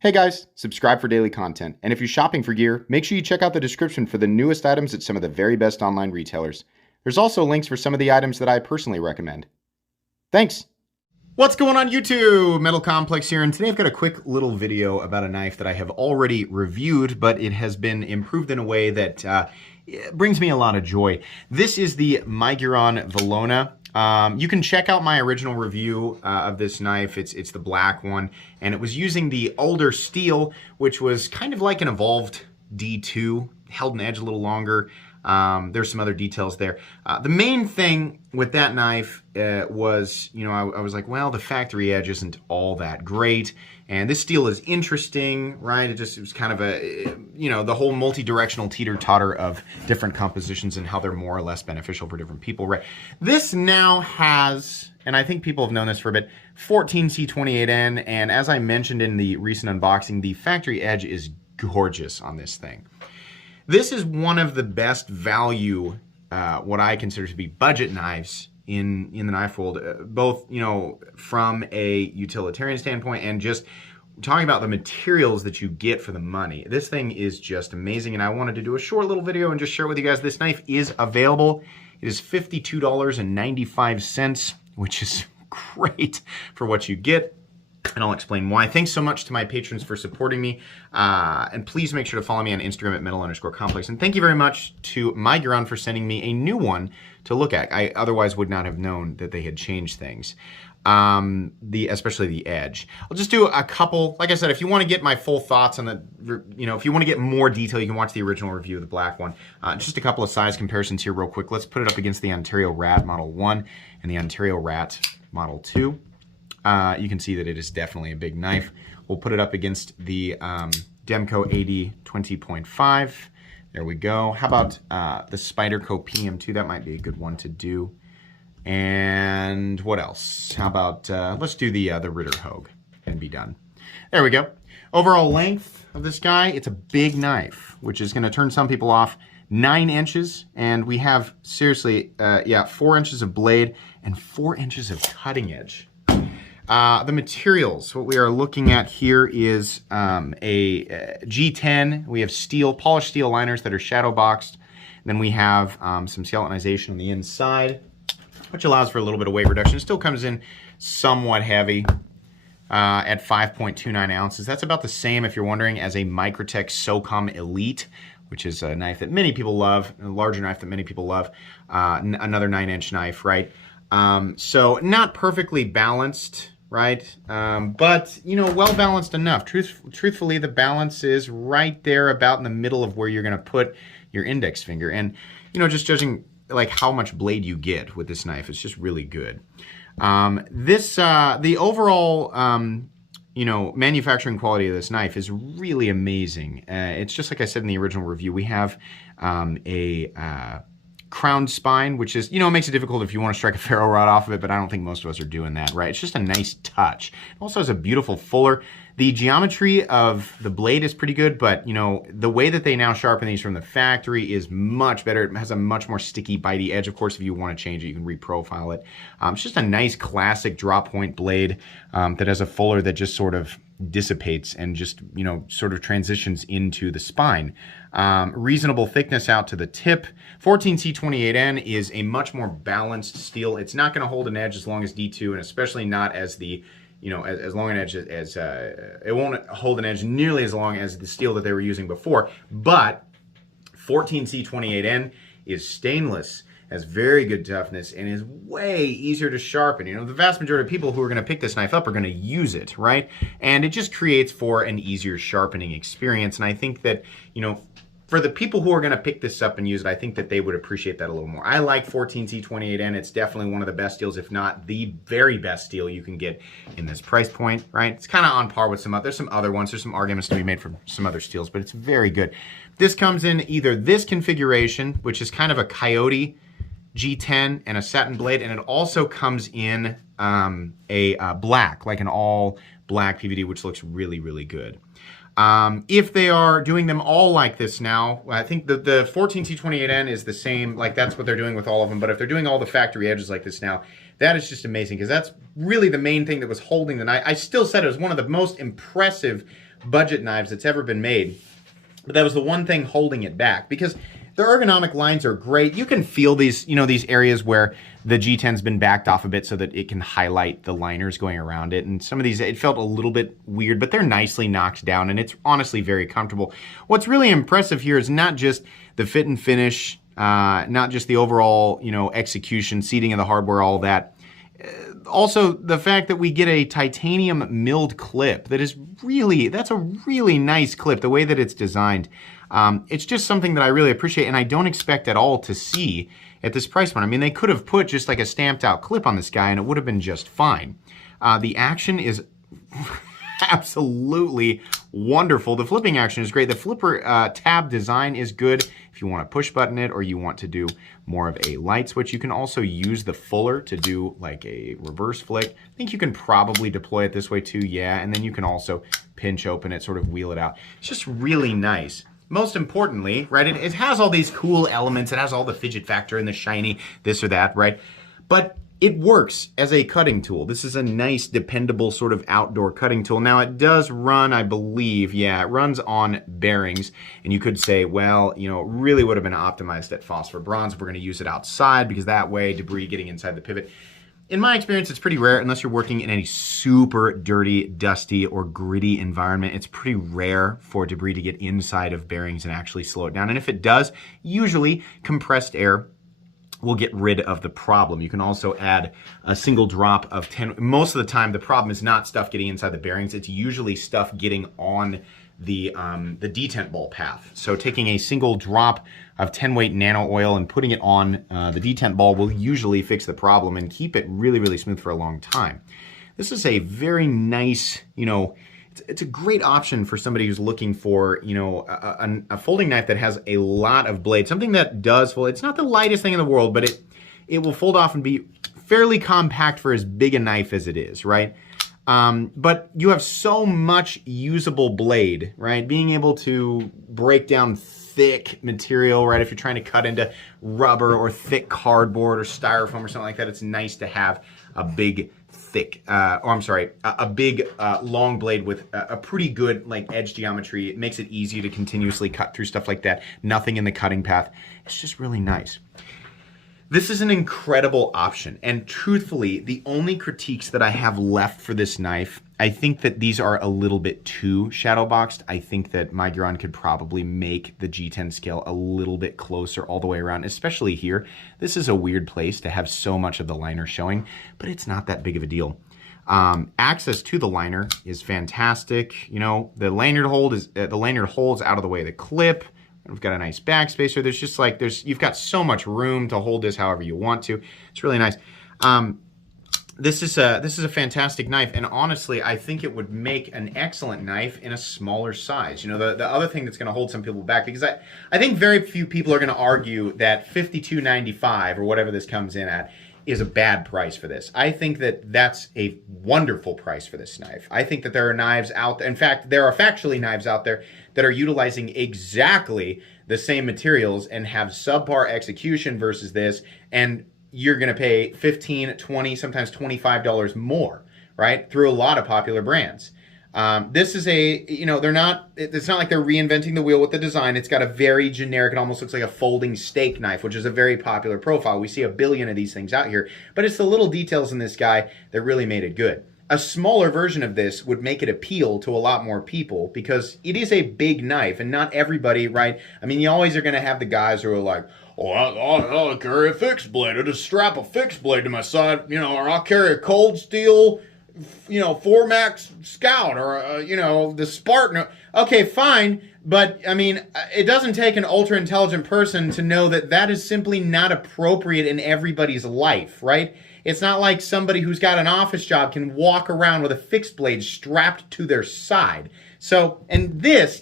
Hey guys, subscribe for daily content. And if you're shopping for gear, make sure you check out the description for the newest items at some of the very best online retailers. There's also links for some of the items that I personally recommend. Thanks! What's going on YouTube? Metal Complex here, and today I've got a quick little video about a knife that I have already reviewed, but it has been improved in a way that brings me a lot of joy. This is the Miguron Velona. You can check out my original review of this knife. It's the black one, and it was using the older steel, which was kind of like an evolved D2, held an edge a little longer. There's some other details there. The main thing with that knife was, I was like, well, the factory edge isn't all that great, and this steel is interesting, right? It was kind of a, the whole multi-directional teeter-totter of different compositions and how they're more or less beneficial for different people, right? This now has, and I think people have known this for a bit, 14C28N, and as I mentioned in the recent unboxing, the factory edge is gorgeous on this thing. This is one of the best value, what I consider to be budget knives in the knife world, both, from a utilitarian standpoint and just talking about the materials that you get for the money. This thing is just amazing, and I wanted to do a short little video and just share with you guys. This knife is available. It is $52.95, which is great for what you get. And I'll explain why. Thanks so much to my patrons for supporting me. And please make sure to follow me on Instagram at metal_complex. And thank you very much to Miguron for sending me a new one to look at. I otherwise would not have known that they had changed things. Especially the edge. I'll just do a couple. Like I said, if you want to get my full thoughts on the, if you want to get more detail, you can watch the original review of the black one. Just a couple of size comparisons here real quick. Let's put it up against the Ontario Rat Model 1 and the Ontario Rat Model 2. You can see that it is definitely a big knife. We'll put it up against the Demco AD 20.5. There we go. How about the Spyderco PM2? That might be a good one to do. And what else? How about, let's do the Ritter Hogue and be done. There we go. Overall length of this guy, it's a big knife, which is going to turn some people off. 9 inches, and we have, seriously, 4 inches of blade and 4 inches of cutting edge. The materials, what we are looking at here is a G10. We have steel, polished steel liners that are shadow boxed. Then we have some skeletonization on the inside, which allows for a little bit of weight reduction. It still comes in somewhat heavy at 5.29 ounces. That's about the same, if you're wondering, as a Microtech SOCOM Elite, which is a knife that many people love, a larger knife that many people love, another 9-inch knife, right? So not perfectly balanced, right? But, well balanced enough. Truthfully, the balance is right there about in the middle of where you're going to put your index finger. And, just judging like how much blade you get with this knife, it's just really good. The overall, manufacturing quality of this knife is really amazing. It's just like I said in the original review, we have a crowned spine, which is, makes it difficult if you want to strike a ferro rod off of it, but I don't think most of us are doing that, right? It's just a nice touch. It also has a beautiful fuller. The geometry of the blade is pretty good, but, the way that they now sharpen these from the factory is much better. It has a much more sticky, bitey edge. Of course, if you want to change it, you can reprofile it. It's just a nice classic drop point blade that has a fuller that just sort of dissipates and just, sort of transitions into the spine. Reasonable thickness out to the tip. 14C28N is a much more balanced steel. It's not going to hold an edge as long as D2, and especially not as the, as long an edge as it won't hold an edge nearly as long as the steel that they were using before. But 14C28N is stainless, has very good toughness, and is way easier to sharpen. The vast majority of people who are going to pick this knife up are going to use it, right? And it just creates for an easier sharpening experience. And I think that, for the people who are going to pick this up and use it, I think that they would appreciate that a little more. I like 14C28N. It's definitely one of the best steels, if not the very best steel you can get in this price point, right? It's kind of on par with there's some other ones. There's some arguments to be made for some other steels, but it's very good. This comes in either this configuration, which is kind of a Coyote G10 and a satin blade, and it also comes in a black, like an all black PVD, which looks really, really good. If they are doing them all like this now, I think the 14C28N is the same, like that's what they're doing with all of them, but if they're doing all the factory edges like this now, that is just amazing, because that's really the main thing that was holding the knife. I still said it was one of the most impressive budget knives that's ever been made. But that was the one thing holding it back, because the ergonomic lines are great. You can feel these, these areas where the G10's been backed off a bit so that it can highlight the liners going around it. And some of these, it felt a little bit weird, but they're nicely knocked down, and it's honestly very comfortable. What's really impressive here is not just the fit and finish, not just the overall, execution, seating of the hardware, all that. Also, the fact that we get a titanium milled clip that's a really nice clip, the way that it's designed. It's just something that I really appreciate, and I don't expect at all to see at this price point. I mean, they could have put just like a stamped out clip on this guy and it would have been just fine. The action is absolutely wonderful. The flipping action is great. The flipper tab design is good. If you want to push button it or you want to do more of a light switch, you can also use the fuller to do like a reverse flick. I think you can probably deploy it this way too, yeah, and then you can also pinch open it, sort of wheel it out. It's just really nice. Most importantly, right, it has all these cool elements. It has all the fidget factor and the shiny this or that, right? But it works as a cutting tool. This is a nice, dependable sort of outdoor cutting tool. Now, it does run, I believe, yeah, it runs on bearings. And you could say, well, it really would have been optimized at phosphor bronze. We're going to use it outside because that way debris getting inside the pivot. In my experience, it's pretty rare unless you're working in a super dirty, dusty, or gritty environment. It's pretty rare for debris to get inside of bearings and actually slow it down. And if it does, usually compressed air will get rid of the problem. You can also add a single drop of 10. Most of the time, the problem is not stuff getting inside the bearings. It's usually stuff getting on the detent ball path. So taking a single drop of 10 weight nano oil and putting it on the detent ball will usually fix the problem and keep it really, really smooth for a long time. This is a very nice, it's a great option for somebody who's looking for, a folding knife that has a lot of blades. Something that does fold. It's not the lightest thing in the world, but it will fold off and be fairly compact for as big a knife as it is, right? But you have so much usable blade, right? Being able to break down thick material, right? If you're trying to cut into rubber or thick cardboard or styrofoam or something like that, it's nice to have a big, thick, a big long blade with a pretty good like edge geometry. It makes it easy to continuously cut through stuff like that. Nothing in the cutting path. It's just really nice. This is an incredible option, and truthfully, the only critiques that I have left for this knife, I think that these are a little bit too shadow boxed. I think that Miguron could probably make the G10 scale a little bit closer all the way around, especially here. This is a weird place to have so much of the liner showing, but it's not that big of a deal. Access to the liner is fantastic. The lanyard holds out of the way of the clip. We've got a nice backspacer. There's just like, you've got so much room to hold this however you want to. It's really nice. This is a fantastic knife, and honestly, I think it would make an excellent knife in a smaller size. The other thing that's going to hold some people back, because I think very few people are going to argue that $52.95 or whatever this comes in at is a bad price for this. I think that that's a wonderful price for this knife. I think that there are knives out there. In fact, there are factually knives out there that are utilizing exactly the same materials and have subpar execution versus this, and you're going to pay $15, $20, sometimes $25 more, right? Through a lot of popular brands. This is it's not like they're reinventing the wheel with the design. It's got a very generic, it almost looks like a folding steak knife, which is a very popular profile. We see a billion of these things out here, but it's the little details in this guy that really made it good. A smaller version of this would make it appeal to a lot more people because it is a big knife, and not everybody, right? I mean, you always are going to have the guys who are like, oh, I'll carry a fixed blade. I'll just strap a fixed blade to my side, or I'll carry a cold steel, 4-Max Scout or, the Spartan. Okay, fine. But, I mean, it doesn't take an ultra-intelligent person to know that that is simply not appropriate in everybody's life, right? It's not like somebody who's got an office job can walk around with a fixed blade strapped to their side. So, and this,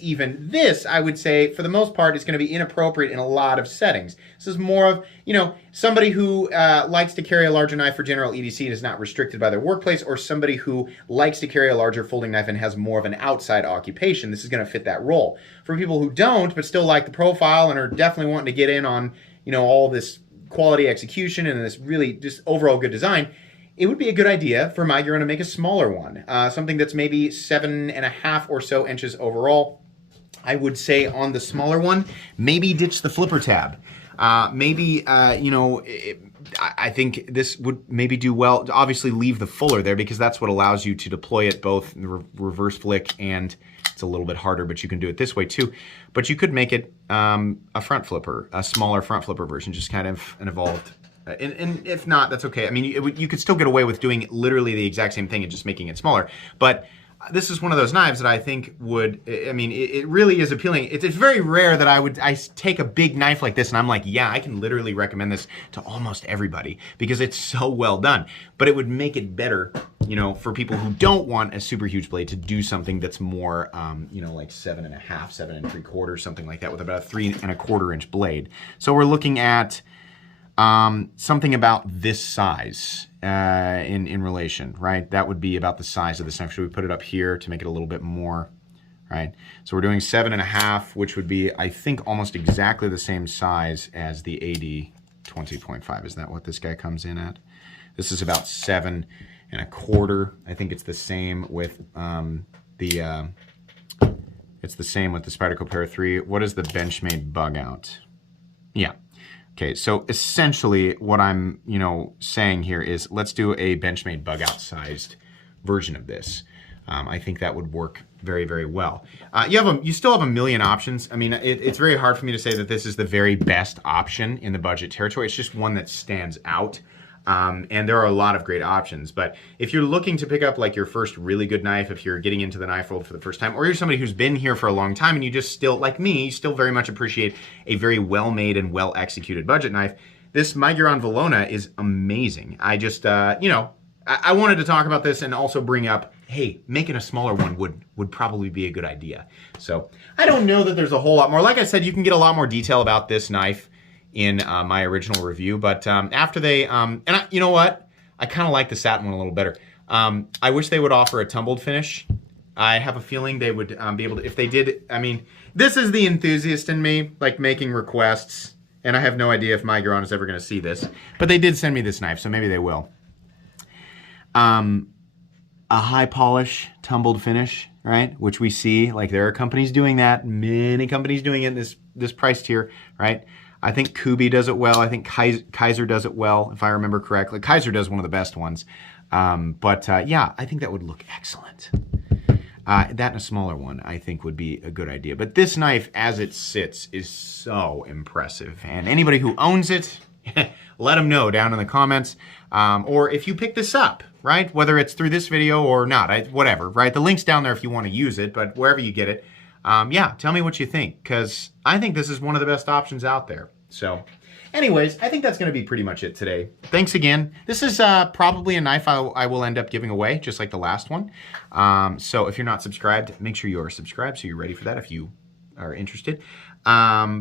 I would say, for the most part, is going to be inappropriate in a lot of settings. This is more of, somebody who likes to carry a larger knife for general EDC and is not restricted by their workplace, or somebody who likes to carry a larger folding knife and has more of an outside occupation. This is going to fit that role. For people who don't, but still like the profile and are definitely wanting to get in on, all this quality execution and this really just overall good design, it would be a good idea for Miguron to make a smaller one, something that's maybe 7.5 or so inches overall. I would say on the smaller one, maybe ditch the flipper tab. Maybe, I think this would maybe do well to obviously leave the fuller there because that's what allows you to deploy it both in the reverse flick, and it's a little bit harder, but you can do it this way too. But you could make it a front flipper, a smaller front flipper version, just kind of an evolved. And if not, that's okay. I mean, you could still get away with doing literally the exact same thing and just making it smaller. But this is one of those knives that I think would, I mean, it really is appealing. It's very rare that I take a big knife like this and I'm like, yeah, I can literally recommend this to almost everybody because it's so well done. But it would make it better, for people who don't want a super huge blade to do something that's more, like 7.5, 7.75, something like that with about a 3.25 inch blade. So we're looking at something about this size in relation, right? That would be about the size of this knife. Should we put it up here to make it a little bit more, right? So we're doing 7.5, which would be, I think, almost exactly the same size as the AD 20.5. Is that what this guy comes in at? This is about 7.25. I think it's the same with it's the same with the Spyderco Para 3. What is the Benchmade bug out? Yeah. Okay, so essentially what I'm, saying here is let's do a Benchmade bug out sized version of this. I think that would work very, very well. You still have a million options. I mean, it's very hard for me to say that this is the very best option in the budget territory. It's just one that stands out. And there are a lot of great options. But if you're looking to pick up like your first really good knife, if you're getting into the knife world for the first time, or you're somebody who's been here for a long time and you just still, like me, you still very much appreciate a very well-made and well-executed budget knife, this Miguron Velona is amazing. I just, I wanted to talk about this and also bring up, hey, making a smaller one would probably be a good idea. So I don't know that there's a whole lot more. Like I said, you can get a lot more detail about this knife in my original review, but after they, you know what? I kind of like the satin one a little better. I wish they would offer a tumbled finish. I have a feeling they would be able to, if they did, I mean, this is the enthusiast in me, like making requests, and I have no idea if Miguron is ever going to see this, but they did send me this knife, so maybe they will. A high polish tumbled finish, right? Which we see, like there are companies doing that, many companies doing it in this price tier, right? I think Kubi does it well. I think Kaiser does it well, if I remember correctly. Kaiser does one of the best ones. Yeah, I think that would look excellent. That and a smaller one, I think, would be a good idea. But this knife, as it sits, is so impressive. And anybody who owns it, let them know down in the comments. Or if you pick this up, right? Whether it's through this video or not, whatever, right? The link's down there if you want to use it, but wherever you get it, yeah, tell me what you think, because I think this is one of the best options out there. So anyways, I think that's going to be pretty much it today. Thanks again. This is probably a knife I will end up giving away, just like the last one. So if you're not subscribed, make sure you are subscribed so you're ready for that if you are interested.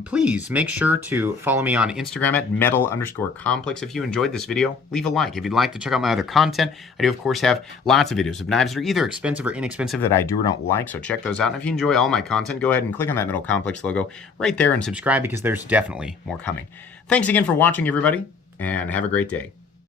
Please make sure to follow me on Instagram at metal_complex. If you enjoyed this video, leave a like. If you'd like to check out my other content, I do, of course, have lots of videos of knives that are either expensive or inexpensive that I do or don't like, so check those out. And if you enjoy all my content, go ahead and click on that Metal Complex logo right there and subscribe because there's definitely more coming. Thanks again for watching, everybody, and have a great day.